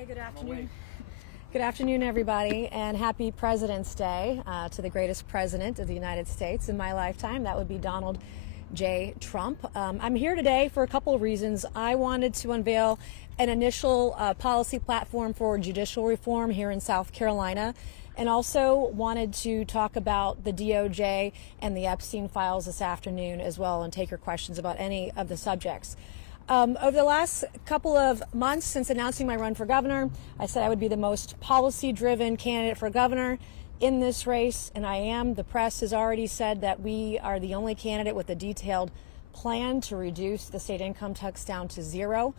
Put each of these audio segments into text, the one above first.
Okay, good afternoon. Good afternoon, everybody, and happy President's Day to the greatest president of the United States in my lifetime. That would be Donald J. Trump. I'm here today for a couple of reasons. I wanted to unveil an initial policy platform for judicial reform here in South Carolina, and also wanted to talk about the DOJ and the Epstein files this afternoon as well, and take your questions about any of the subjects. Over the last couple of months since announcing my run for governor, I said I would be the most policy-driven candidate for governor in this race, and I am. The press has already said that we are the only candidate with a detailed plan to reduce the state income tax down to zero.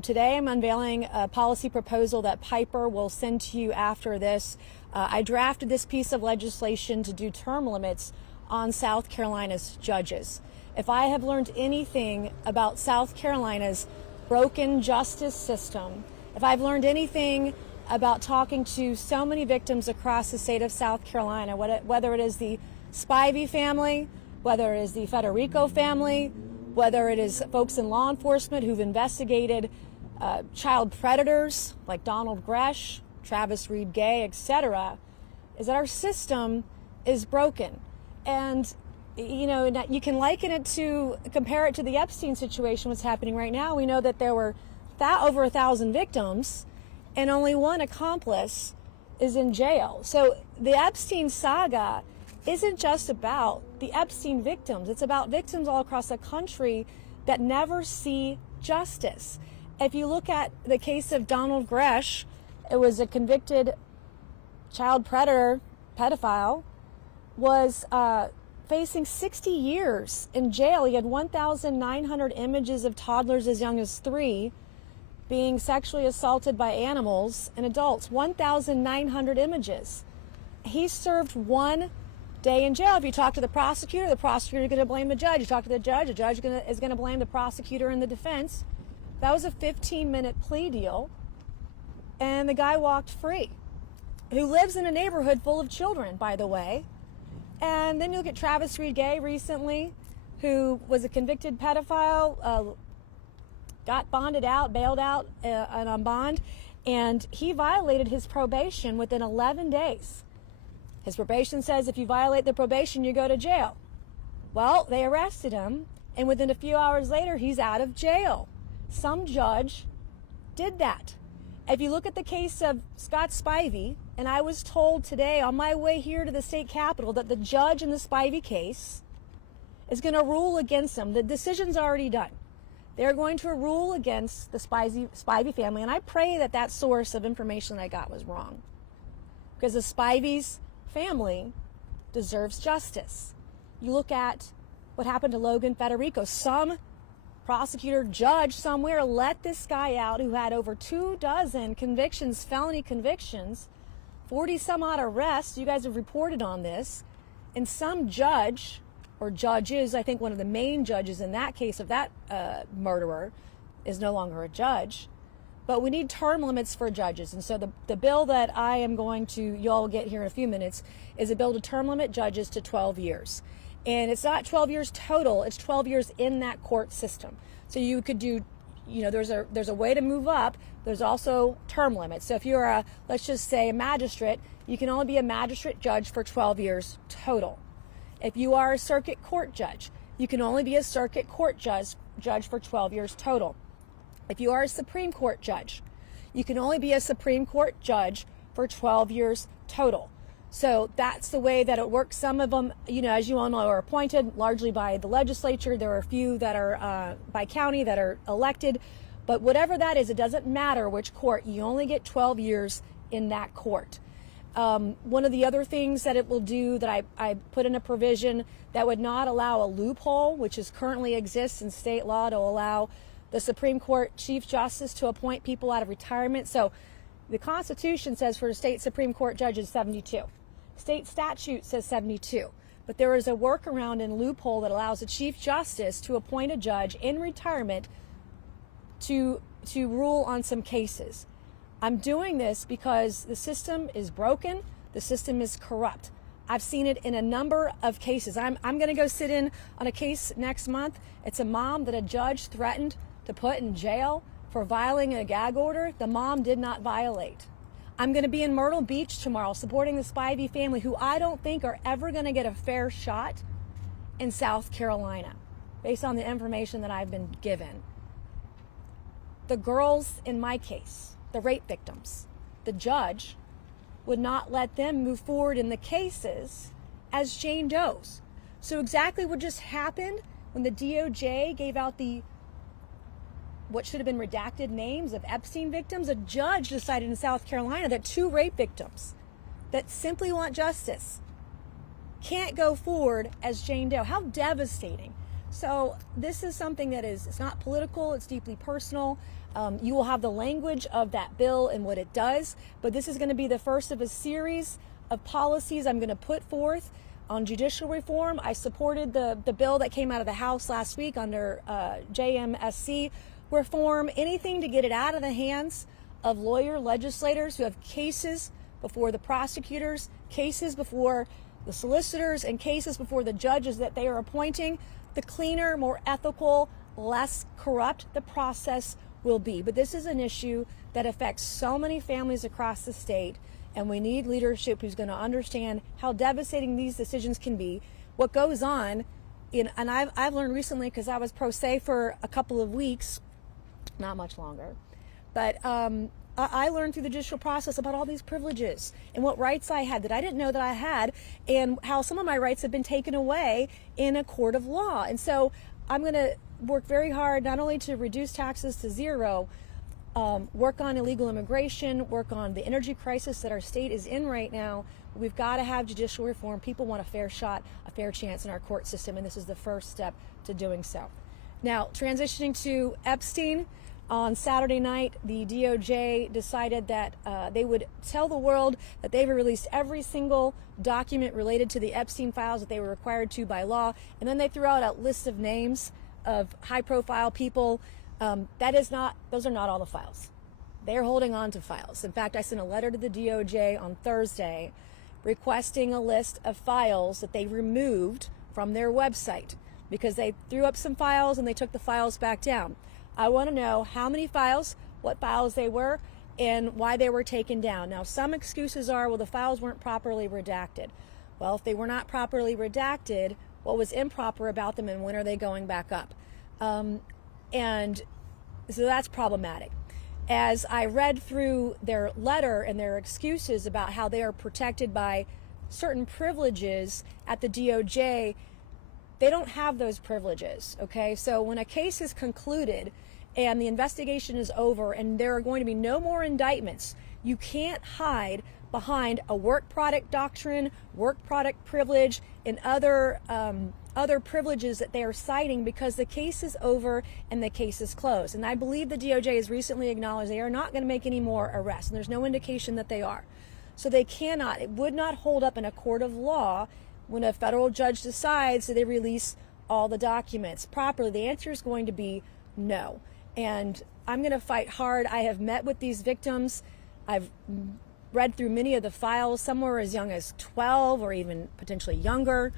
Today I'm unveiling a policy proposal that Piper will send to you after this. I drafted this piece of legislation to do term limits on South Carolina's judges. If I have learned anything about South Carolina's broken justice system, if I've learned anything about talking to so many victims across the state of South Carolina, whether it is the Spivey family, whether it is the Federico family, whether it is folks in law enforcement who've investigated child predators like Donald Gresh, Travis Reed Gay, etc., is that our system is broken. And you know, you can liken it to, compare it to the Epstein situation, what's happening right now. We know that there were over 1,000 victims and only one accomplice is in jail. So the Epstein saga isn't just about the Epstein victims. It's about victims all across the country that never see justice. If you look at the case of Donald Gresh, it was a convicted child predator, pedophile, was facing 60 years in jail. He had 1,900 images of toddlers as young as 3 being sexually assaulted by animals and adults. 1,900 images. He served 1 day in jail. If you talk to the prosecutor is going to blame the judge. You talk to the judge is going to blame the prosecutor and the defense. That was a 15-minute plea deal, and the guy walked free, who lives in a neighborhood full of children, by the way. And then you look at Travis Reed Gay recently, who was a convicted pedophile, got bonded out, bailed out and on bond, and he violated his probation within 11 days. His probation says if you violate the probation, you go to jail. Well, they arrested him, and within a few hours later, he's out of jail. Some judge did that. If you look at the case of Scott Spivey, and I was told today on my way here to the state capitol that the judge in the Spivey case is going to rule against him. The decision's already done. They're going to rule against the Spivey family, and I pray that that source of information that I got was wrong, because the Spivey's family deserves justice. You look at what happened to Logan Federico. Some prosecutor, judge somewhere let this guy out who had over 24 convictions, felony convictions, 40 some odd arrests. You guys have reported on this. And some judge or judges, I think one of the main judges in that case of that murderer is no longer a judge. But we need term limits for judges. And so the bill that I am going to, y'all get here in a few minutes, is a bill to term limit judges to 12 years. And it's not 12 years total, it's 12 years in that court system. So you could do, you know, there's a way to move up. There's also term limits. So if you're let's just say a magistrate, you can only be a magistrate judge for 12 years total. If you are a circuit court judge, you can only be a circuit court judge for 12 years total. If you are a Supreme Court judge, you can only be a Supreme Court judge for 12 years total. So that's the way that it works. Some of them, you know, as you all know, are appointed largely by the legislature. There are a few that are by county that are elected. But whatever that is, it doesn't matter which court. You only get 12 years in that court. One of the other things that it will do that I put in a provision that would not allow a loophole, which currently exists in state law, to allow the Supreme Court Chief Justice to appoint people out of retirement. So the Constitution says for a state Supreme Court judge is 72. State statute says 72. But there is a workaround and loophole that allows a Chief Justice to appoint a judge in retirement to rule on some cases. I'm doing this because the system is broken. The system is corrupt. I've seen it in a number of cases. I'm going to go sit in on a case next month. It's a mom that a judge threatened to put in jail for violating a gag order the mom did not violate. I'm going to be in Myrtle Beach tomorrow supporting the Spivey family, who I don't think are ever going to get a fair shot in South Carolina, based on the information that I've been given. The girls in my case, the rape victims, the judge would not let them move forward in the cases as Jane Doe's. So exactly what just happened when the DOJ gave out the what should have been redacted names of Epstein victims, a judge decided in South Carolina that 2 rape victims that simply want justice can't go forward as Jane Doe. How devastating. So this is something that it's not political, it's deeply personal. You will have the language of that bill and what it does, but this is going to be the first of a series of policies I'm going to put forth on judicial reform. I supported the bill that came out of the House last week under JMSC reform, anything to get it out of the hands of legislators who have cases before the prosecutors, cases before the solicitors, and cases before the judges that they are appointing. The cleaner, more ethical, less corrupt the process will be. But this is an issue that affects so many families across the state, and we need leadership who's going to understand how devastating these decisions can be, what goes on. And I've learned recently, because I was pro se for a couple of weeks, not much longer, but I learned through the judicial process about all these privileges and what rights I had that I didn't know that I had, and how some of my rights have been taken away in a court of law. And so I'm going to work very hard not only to reduce taxes to zero, work on illegal immigration, work on the energy crisis that our state is in right now. We've got to have judicial reform. People want a fair shot, a fair chance in our court system, and this is the first step to doing so. Now, transitioning to Epstein, on Saturday night, the DOJ decided that they would tell the world that they've released every single document related to the Epstein files that they were required to by law, and then they threw out a list of names of high-profile people. Those are not all the files. They're holding on to files. In fact, I sent a letter to the DOJ on Thursday requesting a list of files that they removed from their website because they threw up some files and they took the files back down. I want to know how many files, what files they were, and why they were taken down. Now, some excuses are, well, the files weren't properly redacted. Well, if they were not properly redacted, what was improper about them, and when are they going back up? And so that's problematic. As I read through their letter and their excuses about how they are protected by certain privileges at the DOJ, they don't have those privileges, okay? So when a case is concluded and the investigation is over and there are going to be no more indictments, you can't hide behind a work product doctrine, work product privilege, and other privileges that they are citing, because the case is over and the case is closed. And I believe the DOJ has recently acknowledged they are not going to make any more arrests, and there's no indication that they are. So they cannot, it would not hold up in a court of law when a federal judge decides that they release all the documents properly. The answer is going to be no. And I'm going to fight hard. I have met with these victims. I've read through many of the files. Some were as young as 12 or even potentially younger.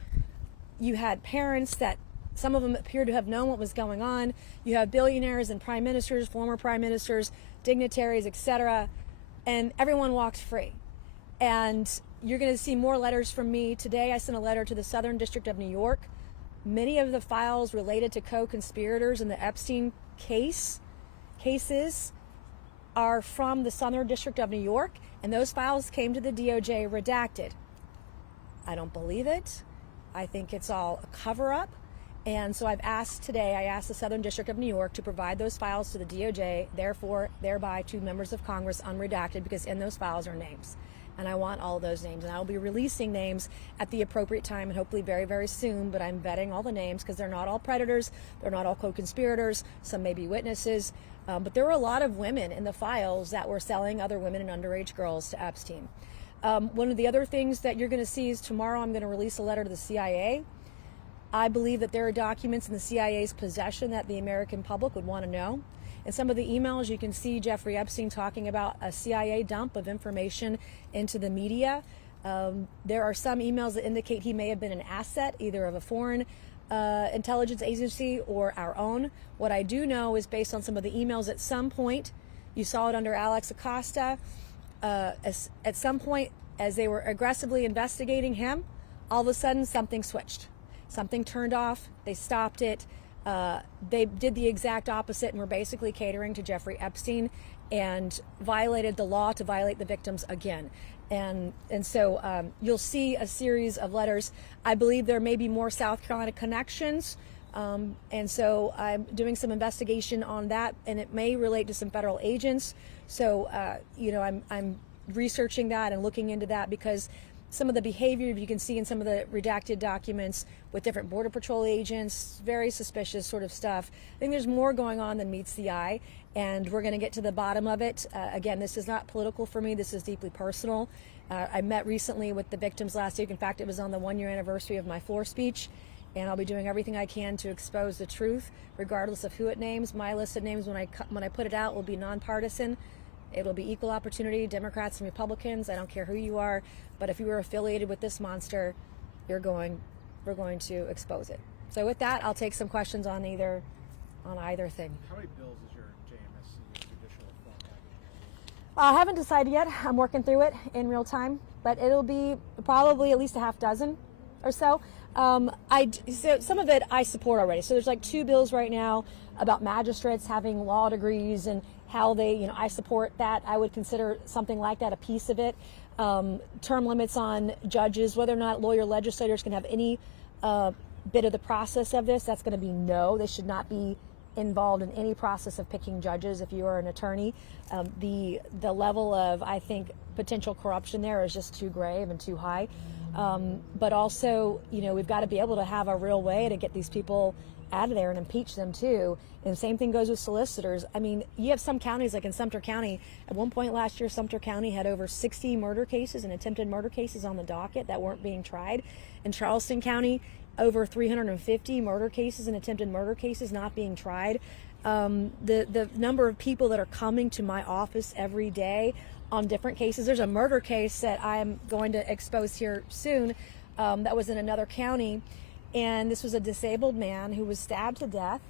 You had parents that some of them appear to have known what was going on. You have billionaires and prime ministers, former prime ministers, dignitaries, etc. And everyone walked free. And you're going to see more letters from me. Today I sent a letter to the Southern District of New York. Many of the files related to co-conspirators in the Epstein cases are from the Southern District of New York, and those files came to the DOJ redacted. I don't believe it. I think it's all a cover-up. And so I asked the Southern District of New York to provide those files to the DOJ, thereby to members of Congress unredacted, because in those files are names. And I want all of those names, and I will be releasing names at the appropriate time, and hopefully very, very soon. But I'm vetting all the names because they're not all predators, they're not all co-conspirators, some may be witnesses, but there were a lot of women in the files that were selling other women and underage girls to Epstein. One of the other things that you're going to see is tomorrow I'm going to release a letter to the CIA. I believe that there are documents in the CIA's possession that the American public would want to know. In some of the emails, you can see Jeffrey Epstein talking about a CIA dump of information into the media. There are some emails that indicate he may have been an asset, either of a foreign intelligence agency or our own. What I do know is based on some of the emails at some point, you saw it under Alex Acosta, at some point as they were aggressively investigating him, all of a sudden something switched. Something turned off, they stopped it. They did the exact opposite and were basically catering to Jeffrey Epstein and violated the law to violate the victims again. And so you'll see a series of letters. I believe there may be more South Carolina connections. And so I'm doing some investigation on that, and it may relate to some federal agents. So, you know, I'm researching that and looking into that because some of the behavior you can see in some of the redacted documents with different Border Patrol agents, very suspicious sort of stuff. I think there's more going on than meets the eye, and we're going to get to the bottom of it. Again, this is not political for me. This is deeply personal. I met recently with the victims last week. In fact, it was on the 1-year anniversary of my floor speech, and I'll be doing everything I can to expose the truth, regardless of who it names. My list of names, when I put it out, will be nonpartisan. It'll be equal opportunity, Democrats and Republicans. I don't care who you are, but if you are affiliated with this monster, we're going to expose it. So with that, I'll take some questions on either thing. How many bills is your JMSC judicial package? I haven't decided yet. I'm working through it in real time, but it'll be probably at least a half dozen or so. So some of it I support already. So there's like 2 bills right now about magistrates having law degrees and how they, you know, I support that. I would consider something like that a piece of it. Term limits on judges, whether or not lawyer legislators can have any bit of the process of this, that's going to be no. They should not be involved in any process of picking judges if you are an attorney. The level of, I think, potential corruption there is just too grave and too high. But also, you know, we've got to be able to have a real way to get these people out of there and impeach them too. And the same thing goes with solicitors. I mean, you have some counties, like in Sumter County, at one point last year, Sumter County had over 60 murder cases and attempted murder cases on the docket that weren't being tried. In Charleston County, over 350 murder cases and attempted murder cases not being tried. The number of people that are coming to my office every day on different cases. There's a murder case that I'm going to expose here soon that was in another county. And this was a disabled man who was stabbed to death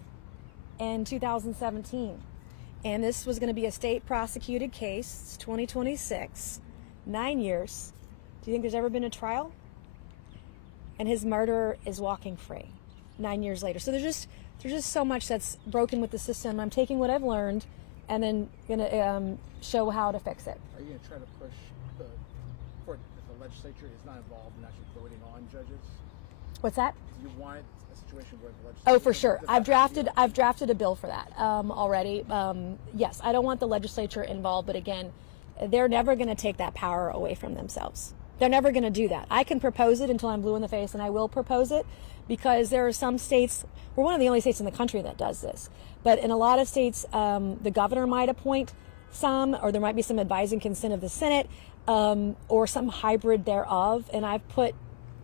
in 2017. And this was going to be a state prosecuted case. It's 2026, 9 years. Do you think there's ever been a trial? And his murderer is walking free 9 years later. So there's just so much that's broken with the system. I'm taking what I've learned and then going to show how to fix it. Are you going to try to push for the legislature is not involved in actually voting on judges? What's that? Do you want a situation where the legislature... Oh, for sure. I've drafted a bill for that already. Yes, I don't want the legislature involved, but again, they're never going to take that power away from themselves. They're never going to do that. I can propose it until I'm blue in the face, and I will propose it because there are some states, we're one of the only states in the country that does this, but in a lot of states, the governor might appoint some, or there might be some advising consent of the Senate, or some hybrid thereof, and I've put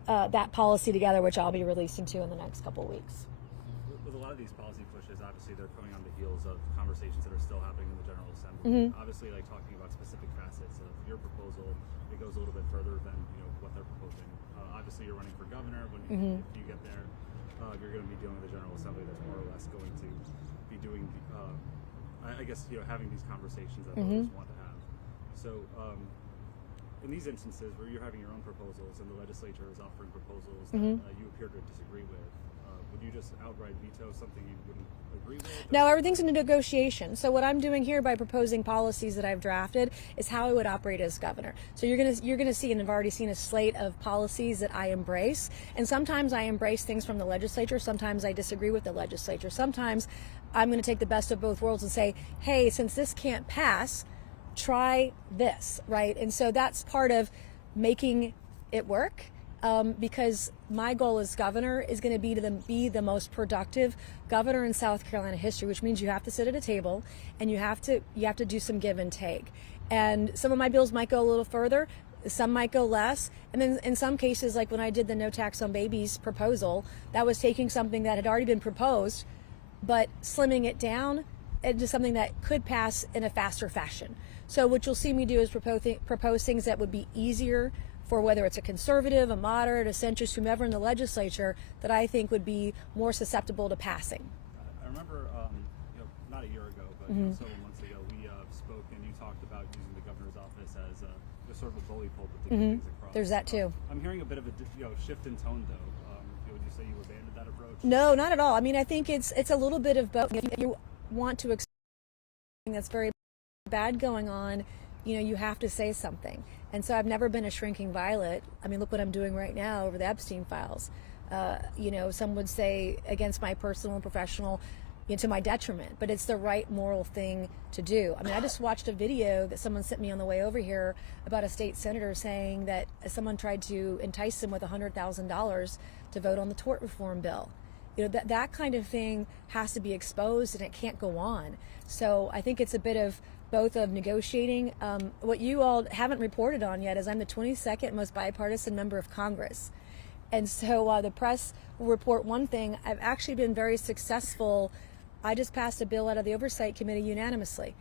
that policy together, which I'll be releasing to in the next couple of weeks. With a lot of these policy pushes, obviously they're coming on the heels of conversations that are still happening in the General Assembly. Mm-hmm. Obviously, like talking about specific facets of your proposal, it goes a little bit further than what they're proposing. Obviously, you're running for governor. When if you get there, you're going to be dealing with the General Assembly that's more or less going to be doing, I guess, having these conversations that voters want to have. So. In these instances where you're having your own proposals and the legislature is offering proposals that you appear to disagree with, would you just outright veto something you wouldn't agree with? No, everything's in a negotiation. So what I'm doing here by proposing policies that I've drafted is how I would operate as governor. So you're gonna see, and I've already seen a slate of policies that I embrace. And sometimes I embrace things from the legislature. Sometimes I disagree with the legislature. Sometimes I'm going to take the best of both worlds and say, hey, since this can't pass, try this, right? And so that's part of making it work, because my goal as governor is going to be the most productive governor in South Carolina history, which means you have to sit at a table and you have to do some give and take. And some of my bills might go a little further, some might go less, and then in some cases, like when I did the no tax on babies proposal, that was taking something that had already been proposed but slimming it down into something that could pass in a faster fashion. So what you'll see me do is propose things that would be easier for whether it's a conservative, a moderate, a centrist, whomever in the legislature that I think would be more susceptible to passing. I remember, not a year ago, but several months ago, we spoke and you talked about using the governor's office as a sort of a bully pulpit to get things across. There's that too. I'm hearing a bit of a shift in tone, though. Would you say you abandoned that approach? No, not at all. I mean, I think it's a little bit of both. If you want to explain something that's very bad going on, you have to say something. And so I've never been a shrinking violet. I mean, look what I'm doing right now over the Epstein files. Some would say against my personal and professional, to my detriment, but it's the right moral thing to do. I mean, I just watched a video that someone sent me on the way over here about a state senator saying that someone tried to entice him with $100,000 to vote on the tort reform bill. That kind of thing has to be exposed, and it can't go on. So I think it's a bit of both of negotiating. What you all haven't reported on yet is I'm the 22nd most bipartisan member of Congress. And so the press will report one thing. I've actually been very successful. I just passed a bill out of the Oversight Committee unanimously.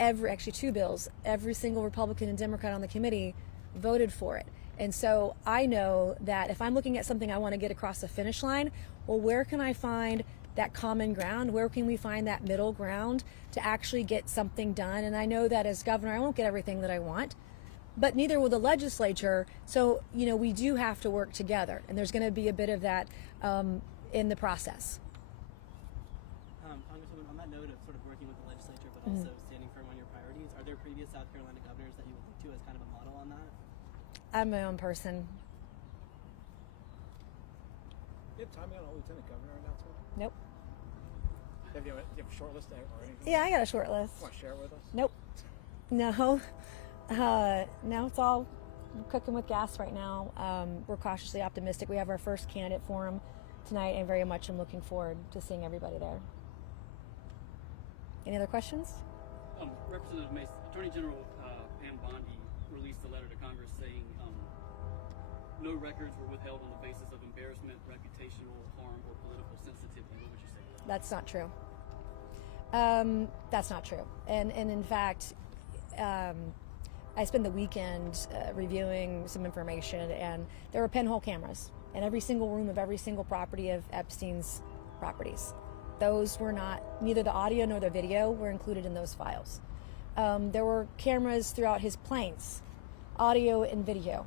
Actually two bills. Every single Republican and Democrat on the committee voted for it. And so I know that if I'm looking at something I want to get across the finish line, well, where can I find that common ground? Where can we find that middle ground to actually get something done? And I know that as governor, I won't get everything that I want, but neither will the legislature. So, we do have to work together, and there's going to be a bit of that in the process. Congresswoman, on that note of sort of working with the legislature, but also standing firm on your priorities, are there previous South Carolina governors that you would look to as kind of a model on that? I'm my own person. Do you have timing on a lieutenant governor announcement? Nope. Do you have a short list or anything? Yeah, I got a short list. Want to share with us? Nope. No. No, it's all cooking with gas right now. We're cautiously optimistic. We have our first candidate forum tonight, and very much I'm looking forward to seeing everybody there. Any other questions? Representative Mace, Attorney General Pam Bondi released a letter to Congress saying no records were withheld on the basis of embarrassment, reputational harm, or political sensitivity. What would you say to that? That's not true. That's not true. And in fact, I spent the weekend reviewing some information, and there were pinhole cameras in every single room of every single property of Epstein's properties. Those were not, neither the audio nor the video were included in those files. There were cameras throughout his planes, audio and video.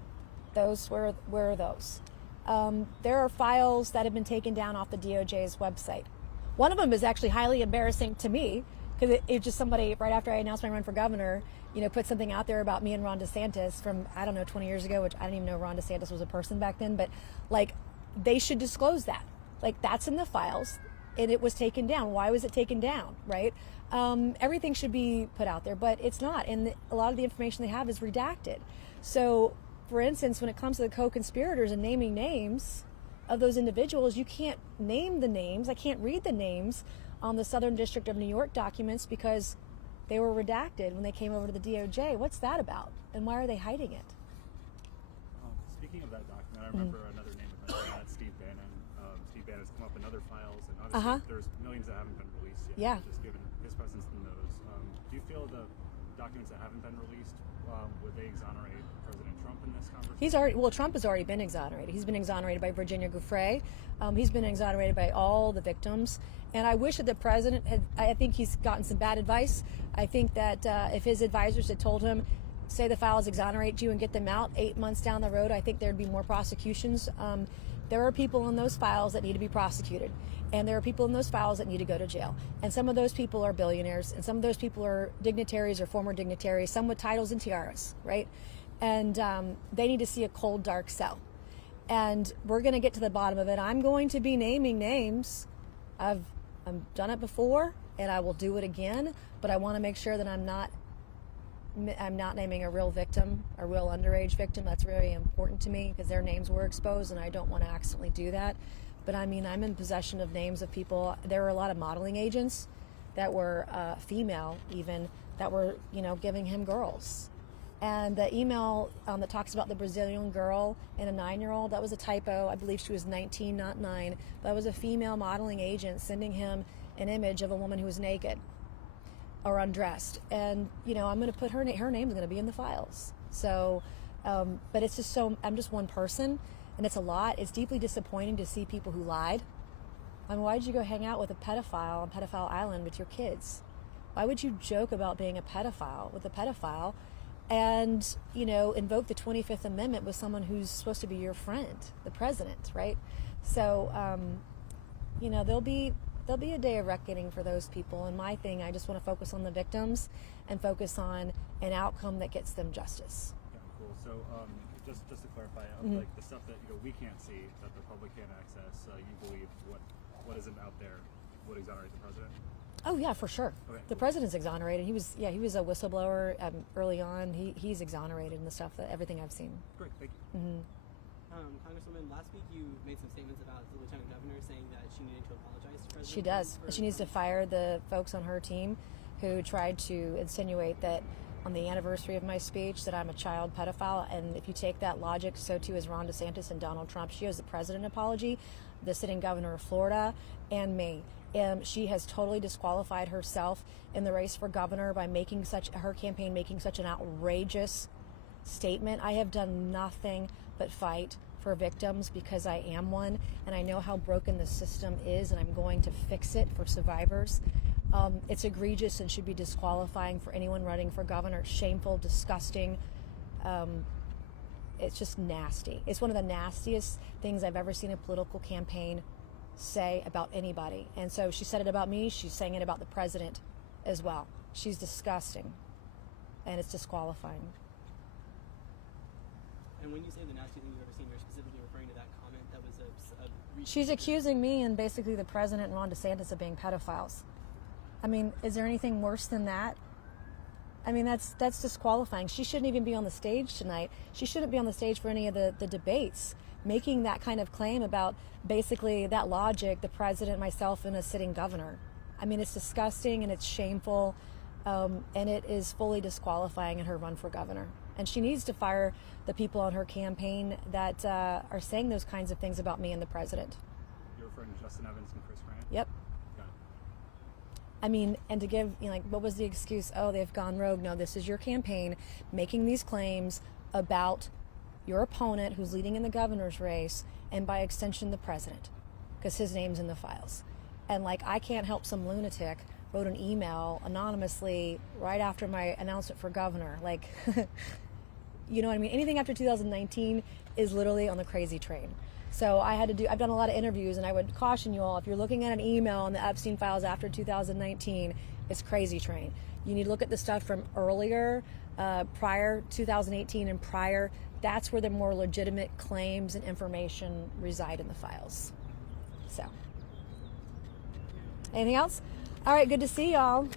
Those were where are those? There are files that have been taken down off the DOJ's website. One of them is actually highly embarrassing to me, because it's just somebody, right after I announced my run for governor, put something out there about me and Ron DeSantis from, 20 years ago, which I didn't even know Ron DeSantis was a person back then, but they should disclose that. That's in the files, and it was taken down. Why was it taken down, right? Everything should be put out there, but it's not, and a lot of the information they have is redacted. So, for instance, when it comes to the co-conspirators and naming names of those individuals, you can't name the names. I can't read the names on the Southern District of New York documents because they were redacted when they came over to the DOJ. What's that about? And why are they hiding it? Speaking of that document, I remember another name of that, Steve Bannon. Steve Bannon's come up in other files, and obviously there's millions that haven't been released yet. Yeah. Just given his presence in those. Do you feel the documents that haven't been released, would they exonerate President Trump in this conversation? Trump has already been exonerated. He's been exonerated by Virginia Giuffre. He's been exonerated by all the victims. And I wish that the president I think he's gotten some bad advice. I think that if his advisors had told him, say the files exonerate you and get them out 8 months down the road, I think there'd be more prosecutions. There are people in those files that need to be prosecuted. And there are people in those files that need to go to jail. And some of those people are billionaires, and some of those people are dignitaries or former dignitaries, some with titles and tiaras, right? And they need to see a cold, dark cell. And we're going to get to the bottom of it. I'm going to be naming names. I've done it before, and I will do it again. But I want to make sure that I'm not naming a real victim, a real underage victim. That's very important to me because their names were exposed, and I don't want to accidentally do that. But I mean, I'm in possession of names of people. There were a lot of modeling agents that were female, even, that were, giving him girls. And the email that talks about the Brazilian girl and a 9-year-old, that was a typo. I believe she was 19, not 9. That was a female modeling agent sending him an image of a woman who was naked or undressed. And, I'm going to put her name's going to be in the files. So But it's just I'm just one person, and it's a lot. It's deeply disappointing to see people who lied. I mean, why did you go hang out with a pedophile on Pedophile Island with your kids? Why would you joke about being a pedophile with a pedophile and, invoke the 25th Amendment with someone who's supposed to be your friend, the president, right? So, there'll be a day of reckoning for those people. And my thing, I just want to focus on the victims and focus on an outcome that gets them justice. Yeah, cool. So, just to clarify, like the stuff that we can't see, that the public can't access, you believe what isn't out there would exonerate the president? Oh yeah, for sure. Okay. The president's exonerated. He was a whistleblower early on. He's exonerated in the stuff everything I've seen. Great, thank you. Congresswoman, last week you made some statements about the lieutenant governor saying that she needed to apologize to President She does. Trump She needs to fire the folks on her team who tried to insinuate that on the anniversary of my speech that I'm a child pedophile. And if you take that logic, so too is Ron DeSantis and Donald Trump. She owes the president an apology, the sitting governor of Florida, and me. She has totally disqualified herself in the race for governor by her campaign making such an outrageous statement. I have done nothing but fight for victims because I am one, and I know how broken the system is, and I'm going to fix it for survivors. It's egregious and should be disqualifying for anyone running for governor. It's shameful, disgusting. It's just nasty. It's one of the nastiest things I've ever seen a political campaign say about anybody. And so she said it about me. She's saying it about the president as well. She's disgusting, and it's disqualifying. And when you say the nastiest thing you've ever seen, you're specifically referring to that comment that was a She's accusing me and basically the president and Ron DeSantis of being pedophiles. I mean, is there anything worse than that? I mean, that's disqualifying. She shouldn't even be on the stage tonight. She shouldn't be on the stage for any of the debates, making that kind of claim about basically that logic, the president, myself, and a sitting governor. I mean, it's disgusting and it's shameful, and it is fully disqualifying in her run for governor. And she needs to fire the people on her campaign that are saying those kinds of things about me and the president. You're referring to Justin Evans and Chris Grant? Yep. Got it. I mean, and to give, what was the excuse? Oh, they've gone rogue. No, this is your campaign making these claims about your opponent who's leading in the governor's race, and by extension, the president, because his name's in the files. And I can't help some lunatic wrote an email anonymously right after my announcement for governor. You know what I mean? Anything after 2019 is literally on the crazy train. So I've done a lot of interviews, and I would caution you all, if you're looking at an email in the Epstein files after 2019, it's crazy train. You need to look at the stuff from earlier, prior 2018 and prior. That's where the more legitimate claims and information reside in the files. So, anything else? All right, good to see y'all.